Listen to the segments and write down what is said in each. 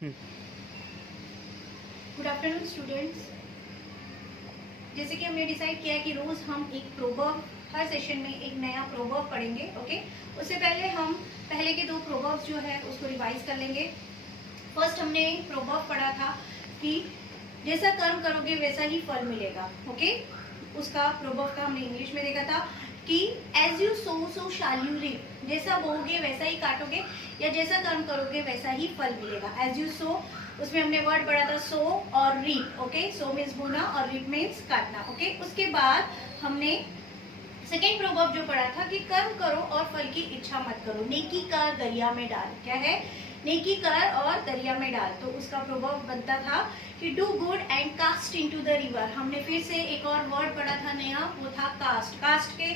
Good afternoon students. जैसे कि हमने डिसाइड किया कि रोज हम एक प्रोवर्ब, हर सेशन में एक नया प्रोवर्ब पढ़ेंगे। ओके, उससे पहले हम पहले के दो प्रोवर्ब्स जो है उसको रिवाइज कर लेंगे। फर्स्ट हमने प्रोवर्ब पढ़ा था कि जैसा कर्म करोगे वैसा ही फल मिलेगा। ओके, उसका प्रोवर्ब का हमने इंग्लिश में देखा था कि as you sow so shall you reap, जैसा बोओगे वैसा ही काटोगे, या जैसा कर्म करोगे वैसा ही फल मिलेगा। एज यू सो, उसमें हमने वर्ड पढ़ा था सो और रीप। ओके, सो मीन्स बोना और रीप मीन्स काटना। ओके, उसके बाद हमने सेकेंड प्रोवर्ब जो पढ़ा था कि कर्म करो और फल की इच्छा मत करो, नेकी कर दरिया में डाल। क्या है? नेकी कर और दरिया में डाल। तो उसका प्रोवर्ब बनता था कि do good and cast into the river. हमने फिर से एक और वर्ड पढ़ा था नया, वो था कास्ट। कास्ट के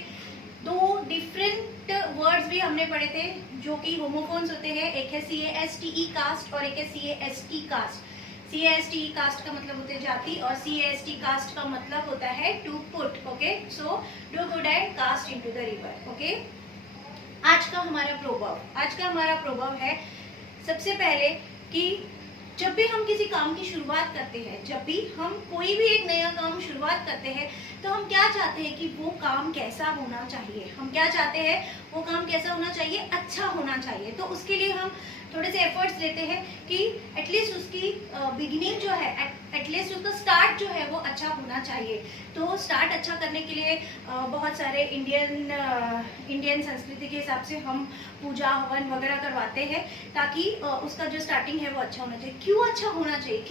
दो डिफरेंट वर्ड्स भी हमने पढ़े थे जो कि होमोफोन्स होते हैं। एक है CASTE कास्ट और एक है CAST कास्ट। CASTE कास्ट का मतलब होता है जाति और CAST कास्ट का मतलब होता है to put. Okay, so do good and cast into the river. Okay, आज का हमारा प्रोवर्ब है सबसे पहले कि जब भी हम किसी काम की शुरुआत करते हैं, जब भी हम कोई भी एक नया काम शुरुआत करते हैं, तो हम क्या चाहते हैं कि वो काम कैसा होना चाहिए। हम क्या चाहते हैं, वो काम कैसा होना चाहिए, अच्छा होना चाहिए। तो उसके लिए हम थोड़े से एफर्ट्स लेते हैं कि एटलीस्ट उसकी बिगिनिंग जो है, एटलीस्ट उसका स्टार्ट जो है वो अच्छा होना चाहिए। तो स्टार्ट अच्छा करने के लिए बहुत सारे इंडियन संस्कृति के हिसाब से हम पूजा हवन वगैरह करवाते हैं ताकि उसका जो स्टार्टिंग है वो अच्छा होना चाहिए। क्यों अच्छा होना चाहिए?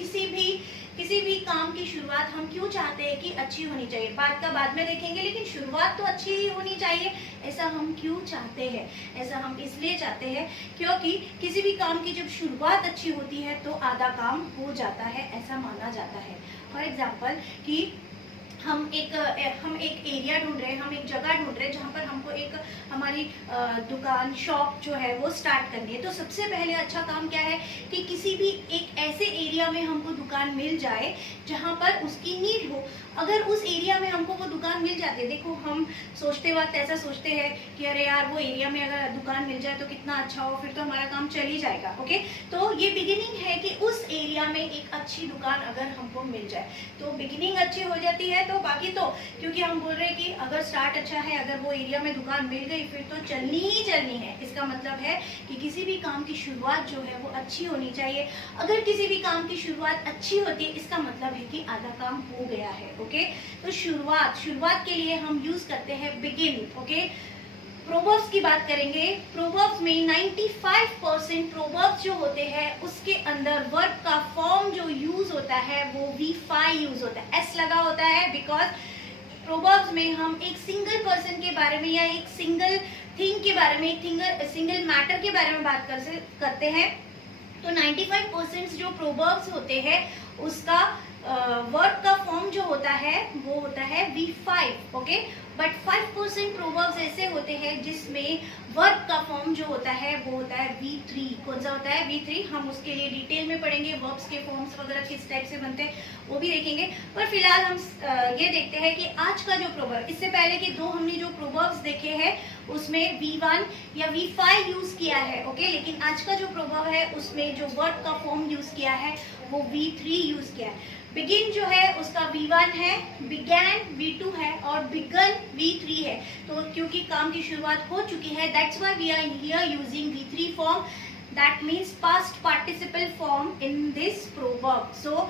किसी भी काम की शुरुआत हम क्यों चाहते हैं कि अच्छी होनी चाहिए, बात का बाद में देखेंगे, लेकिन शुरुआत तो अच्छी ही होनी चाहिए। ऐसा हम क्यों चाहते हैं? ऐसा हम इसलिए चाहते हैं क्योंकि किसी भी काम की जब शुरुआत अच्छी होती है तो आधा काम हो जाता है, ऐसा माना जाता है। फॉर एग्जाम्पल कि हम एक एरिया ढूंढ रहे हैं, हम एक जगह ढूंढ रहे हैं जहाँ पर हमको एक हमारी दुकान, शॉप जो है वो स्टार्ट करनी है। तो सबसे पहले अच्छा काम क्या है कि किसी भी एक ऐसे एरिया में हमको दुकान मिल जाए जहाँ पर उसकी नीड हो। अगर उस एरिया में हमको वो दुकान मिल जाती है, देखो हम सोचते वक्त ऐसा सोचते हैं कि अरे यार वो एरिया में अगर दुकान मिल जाए तो कितना अच्छा हो, फिर तो हमारा काम चल ही जाएगा। ओके, तो ये बिगिनिंग है कि उस एरिया में एक अच्छी दुकान अगर हमको मिल जाए तो बिगिनिंग अच्छी हो जाती है। तो बाकी तो क्योंकि हम बोल रहे हैं कि अगर स्टार्ट अच्छा है, अगर वो एरिया में दुकान मिल गई फिर तो चलनी ही चलनी है। इसका मतलब है कि किसी भी काम की शुरुआत जो है वो अच्छी होनी चाहिए। अगर किसी भी काम की शुरुआत अच्छी होती है इसका मतलब है कि आधा काम हो गया है। ओके, तो शुरुआत के लिए हम यूज करते हैं बिगिन। ओके, प्रोवर्ब्स की बात करेंगे। प्रोवर्ब्स में 95% प्रोवर्ब्स जो होते हैं उसके अंदर वर्ब का फॉर्म जो यूज होता है वो V5 यूज होता है, S लगा होता है। बिकॉज प्रोवर्ब्स में हम एक सिंगल पर्सन के बारे में या एक सिंगल थिंग के बारे में, एक सिंगल मैटर के बारे में बात करते हैं। तो 95% जो प्रोवर्ब्स होते हैं उसका वर्ब का फॉर्म जो होता है वो होता है V5। ओके, बट 5% प्रोवर्ब्स ऐसे होते हैं जिसमें वर्ब का फॉर्म जो होता है वो होता है V3। कौन सा होता है? V3। हम उसके लिए डिटेल में पढ़ेंगे, वर्ब्स के फॉर्म्स वगैरह किस टाइप से बनते हैं वो भी देखेंगे। पर फिलहाल हम ये देखते हैं कि आज का जो प्रोवर्ब, इससे पहले के दो हमने जो प्रोवर्ब्स देखे हैं उसमें V1 या V5 यूज किया है। ओके, लेकिन आज का जो प्रोवर्ब है उसमें जो वर्ब का फॉर्म यूज किया है वो V3 यूज किया है। बिगिन जो है उसका V1 है, बिगैन V2 है और बिगन V3 है। तो क्योंकि काम की शुरुआत हो चुकी है, that's why we are here using V3 form, that means past participle form in this proverb. So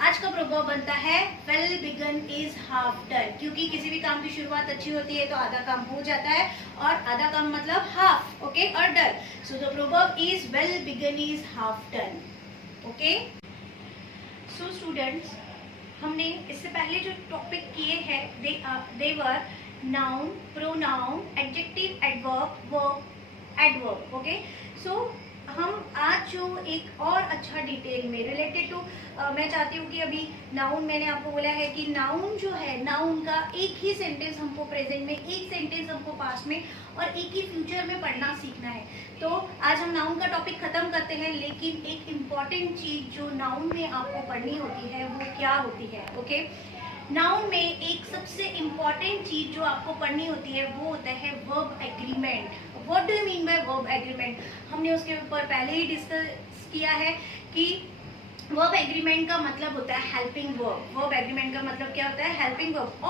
आज का प्रोवर्ब बनता है well begun is half done. क्योंकि किसी भी काम की शुरुआत अच्छी होती है तो आधा काम हो जाता है और आधा काम मतलब हाफ। ओके, और done. So the proverb is well begun is half done. Okay, so students, हमने इससे पहले जो टॉपिक किए हैं they were noun, pronoun, adjective, adverb, verb, adverb. Okay, so हम आज जो एक और अच्छा डिटेल में रिलेटेड टू, मैं चाहती हूँ कि अभी नाउन, मैंने आपको बोला है कि नाउन जो है, नाउन का एक ही सेंटेंस हमको प्रेजेंट में, एक सेंटेंस हमको पास्ट में और एक ही फ्यूचर में पढ़ना सीखना है। तो आज हम नाउन का टॉपिक खत्म करते हैं, लेकिन एक इम्पॉर्टेंट चीज जो नाउन में आपको पढ़नी होती है वो क्या होती है? ओके, नाउन में एक सबसे इम्पॉर्टेंट चीज जो आपको पढ़नी होती है वो होता है verb agreement. What do you mean by verb agreement? हमने उसके ऊपर पहले ही डिस्कस किया है कि वर्ब एग्रीमेंट का मतलब होता है हेल्पिंग वर्ब। वर्ब एग्रीमेंट का मतलब क्या होता है? Helping verb.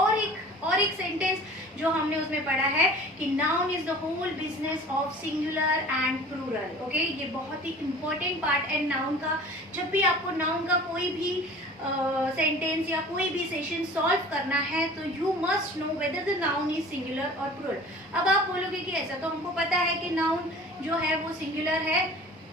और एक सेंटेंस जो हमने उसमें पढ़ा है कि noun is the whole business of singular and plural. Okay, ये बहुत ही इंपॉर्टेंट पार्ट है नाउन का। जब भी आपको नाउन का कोई भी सेंटेंस या कोई भी सेशन सॉल्व करना है तो you must know whether the noun is singular और प्लूरल। अब आप बोलोगे कि ऐसा तो हमको पता है कि नाउन जो है वो सिंगुलर है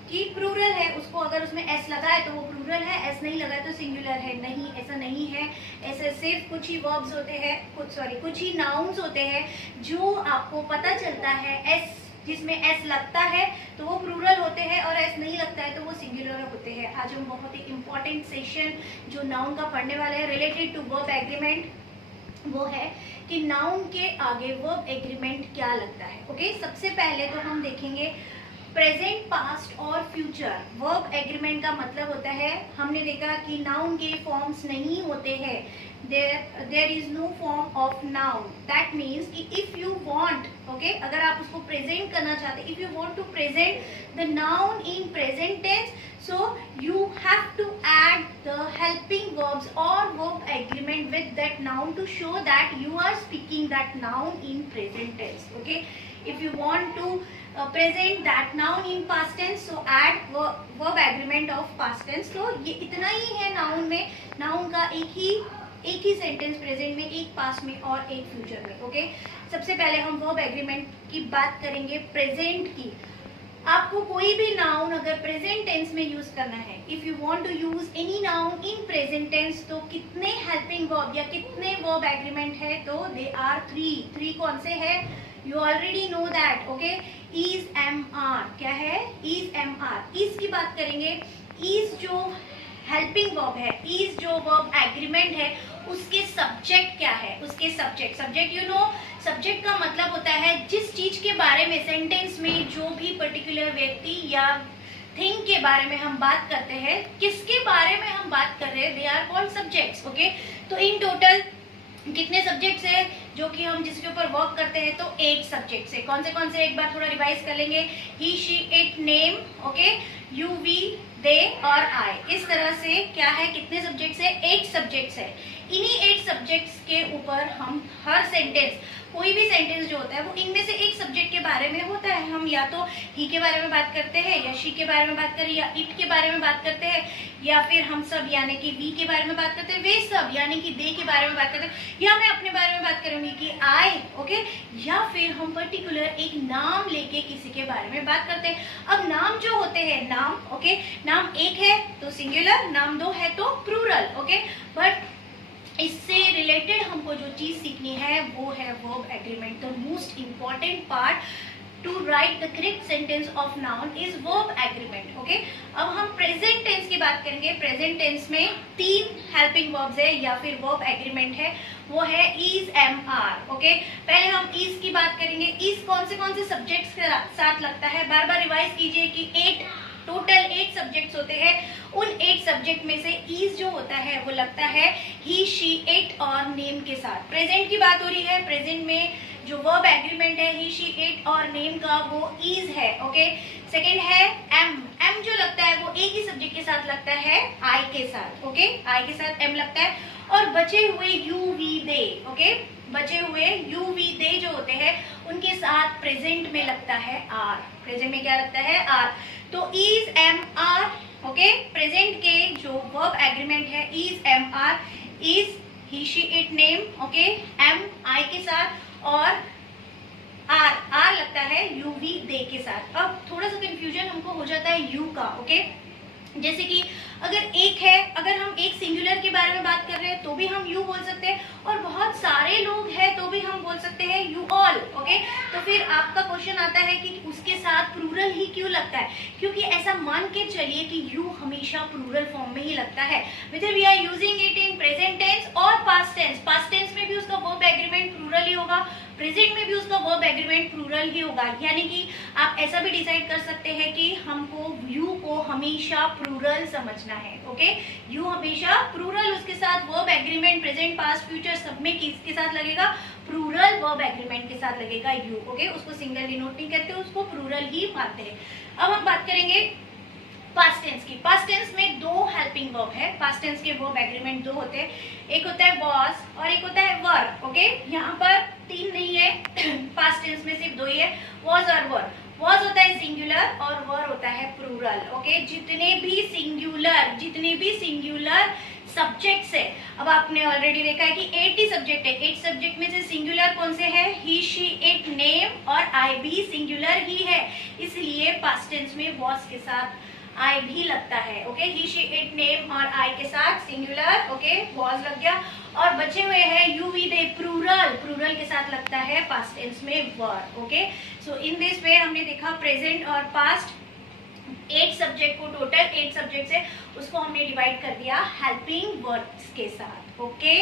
कि प्लूरल है, उसको अगर उसमें एस लगा है तो वो प्लूरल है, एस नहीं लगा है तो सिंगुलर है। नहीं, ऐसा नहीं है। ऐसे सिर्फ कुछ ही वर्ब्स होते हैं, कुछ ही नाउन्स होते हैं जो आपको पता चलता है एस, जिसमें एस लगता है तो वो प्लूरल होते हैं और एस नहीं लगता है तो वो सिंगुलर होते हैं। आज हम बहुत ही इंपॉर्टेंट सेशन जो नाउन का पढ़ने वाले हैं रिलेटेड टू वर्ब एग्रीमेंट, वो है कि नाउन के आगे वर्ब एग्रीमेंट क्या लगता है। ओके, सबसे पहले तो हम देखेंगे प्रेजेंट, पास्ट और फ्यूचर। वर्ब एग्रीमेंट का मतलब होता है, हमने देखा कि नाउन के फॉर्म्स नहीं होते हैं। There is no form of noun. That means कि इफ यू वांट, ओके, अगर आप उसको प्रेजेंट करना चाहते, if you want to present the noun in present tense, so you have to add the helping verbs or verb agreement with that noun to show that you are speaking that noun in present tense. Okay, if you want to present that noun in past tense, so add verb agreement of past tense. तो ये इतना ही है noun में। Noun का एक ही sentence present में, एक past में और एक फ्यूचर में। ओके, सबसे पहले हम वर्ब एग्रीमेंट की बात करेंगे प्रेजेंट की। आपको कोई भी नाउन अगर प्रेजेंट टेंस में यूज करना है, if you want to use any noun in present tense, तो कितने हेल्पिंग वर्ब या कितने वर्ब एग्रीमेंट है? तो दे आर 3 कौन से है? You already know that. Okay, is, am, are. क्या है? Is, am, are. इज की बात करेंगे। इज जो हेल्पिंग वर्ब है, इज जो वर्ब एग्रीमेंट है, उसके सब्जेक्ट क्या है? उसके सब्जेक्ट यू नो, सब्जेक्ट का मतलब होता है जिस चीज के बारे में सेंटेंस में जो भी पर्टिकुलर व्यक्ति या थिंग के बारे में हम बात करते हैं, किसके बारे में हम बात कर रहे हैं, they are called subjects. Okay, तो इन टोटल कितने सब्जेक्ट्स है जो कि हम जिसके ऊपर वर्क करते हैं? तो 8 सब्जेक्ट्स है। कौन से एक बार थोड़ा रिवाइज कर लेंगे। He, she, it, name, okay, you, we, they और आई। इस तरह से क्या है, कितने सब्जेक्ट्स है? 8 सब्जेक्ट्स है। इन्हीं 8 सब्जेक्ट्स के ऊपर हम हर सेंटेंस, कोई भी सेंटेंस जो होता है वो इनमें से एक सब्जेक्ट के बारे में होता है। हम या तो ही के बारे में बात करते हैं, या शी के बारे में बात करें, या इट के बारे में बात करते हैं, या फिर हम सब यानी कि वी के बारे में बात करते हैं, वे सब यानी कि दे के बारे में बात करते हैं, या मैं अपने बारे में बात करूंगी कि आई। ओके, या फिर हम पर्टिकुलर एक नाम लेके किसी के बारे में बात करते हैं। अब नाम जो होते हैं, नाम, ओके, नाम एक है तो सिंगुलर, नाम 2 है तो प्लूरल। ओके, बट इससे रिलेटेड हमको जो चीज सीखनी है वो है verb agreement. The most important part two right the correct sentence of noun is verb agreement. Okay, अब हम प्रेजेंट टेंस की बात करेंगे। प्रेजेंट टेंस में 3 हेल्पिंग वर्ब्स है या फिर वर्ब एग्रीमेंट है, वो है इज, एम, आर। ओके, पहले हम इज की बात करेंगे। इज कौन से सब्जेक्ट्स के साथ लगता है? बार बार रिवाइज कीजिए कि टोटल 8 सब्जेक्ट्स होते हैं। उन 8 सब्जेक्ट में से इज जो होता है वो लगता है ही, शी, इट और नेम के साथ। प्रेजेंट की बात हो रही है, प्रेजेंट में जो वर्ब एग्रीमेंट है ही, शी, इट और नेम का, वो इज है। ओके, सेकेंड है एम। एम जो लगता है वो एक ही सब्जेक्ट के साथ लगता है, आई के साथ। ओके, आई के साथ एम लगता है। और बचे हुए यू, वी, दे, ओके, बचे हुए यू, वी, दे जो होते हैं उनके साथ प्रेजेंट में लगता है आर। प्रेजेंट में क्या लगता है? आर। तो is, am, are. Okay, present के जो वर्ब एग्रीमेंट है is, am, are. Is, he, she, it, name, okay, am I के साथ और आर लगता है यू, वी, दे के साथ। अब थोड़ा सा कंफ्यूजन हमको हो जाता है यू का। ओके, जैसे कि अगर एक है, अगर हम एक सिंगुलर के बारे में बात कर रहे हैं तो भी हम यू बोल सकते हैं, और बहुत सारे लोग हैं तो भी हम बोल सकते हैं यू ऑल। ओके, तो फिर आपका क्वेश्चन आता है कि उसके साथ प्लूरल ही क्यों लगता है? क्योंकि ऐसा मान के चलिए कि यू हमेशा प्लूरल फॉर्म में ही लगता है, whether we are using it in present tense और पास्ट टेंस। पास्ट टेंस में भी उसका वर्ब एग्रीमेंट प्लूरल ही होगा, प्रेजेंट में भी उसका वर्ब एग्रीमेंट प्लूरल ही होगा। यानी कि आप ऐसा भी डिसाइड कर सकते हैं कि हमको यू को हमेशा प्लूरल समझना है। ओके, यू हमेशा प्लूरल, उसके साथ verb agreement present, past, future सब में किसके साथ लगेगा? प्लूरल वर्ब एग्रीमेंट के साथ लगेगा यू। ओके, उसको सिंगल डिनोट नहीं कहते, उसको प्लूरल ही मानते हैं। अब हम बात करेंगे पास्ट टेंस की। पास्ट टेंस में दो हेल्पिंग वर्ब है, पास्ट टेंस के वर्ब एग्रीमेंट दो होते हैं, एक होता है was और एक होता है were। ओके, यहाँ पर तीन नहीं है, पास्ट टेंस में सिर्फ दो ही है, was और were। was होता है सिंगुलर और were होता है प्लूरल। ओके, जितने भी सिंगुलर सब्जेक्ट्स है, अब आपने ऑलरेडी देखा है कि 8 ही सब्जेक्ट है, 8 सब्जेक्ट में से सिंगुलर कौन से है, ही शी इट नेम और आई भी सिंगुलर ही है, इसलिए पास्ट टेंस में was के साथ आई भी लगता है। Okay, he she it name और आई के साथ सिंगुलर, ओके, was लग गया। और बचे हुए हैं यू वी दे प्लूरल के साथ लगता है पास्ट टेंस में वर। Okay, so in this way हमने देखा प्रेजेंट और पास्ट 8 सब्जेक्ट को, टोटल 8 सब्जेक्ट है, उसको हमने डिवाइड कर दिया हेल्पिंग वर्ब्स के साथ। ओके